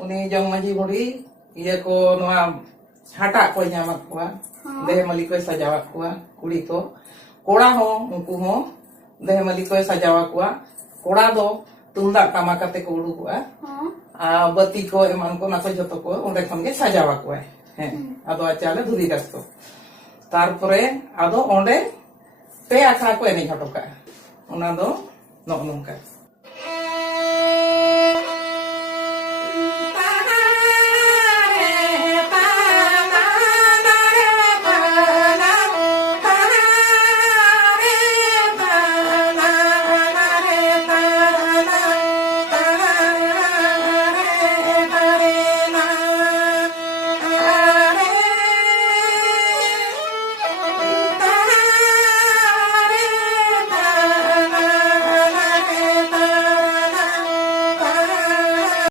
उनी जंग माझी बुढ़ी इया को नवा हाटा को ᱧᱟᱢᱟᱜ ᱠᱚᱣᱟ देहमली को सजावत कुआ कुड़ी को कोड़ा हो उनको हो देहमली को सजावा कुआ कोड़ा दो तुंदा टामा काते को उडुकुआ आ बत्ती को एमान को नाको जतो को ओंडे खन गे सजावा कुआ है आदो आचाले धुरी दस्तो तारपरे आदो ओंडे पे आखा को एने हटोका ओना दो नोंका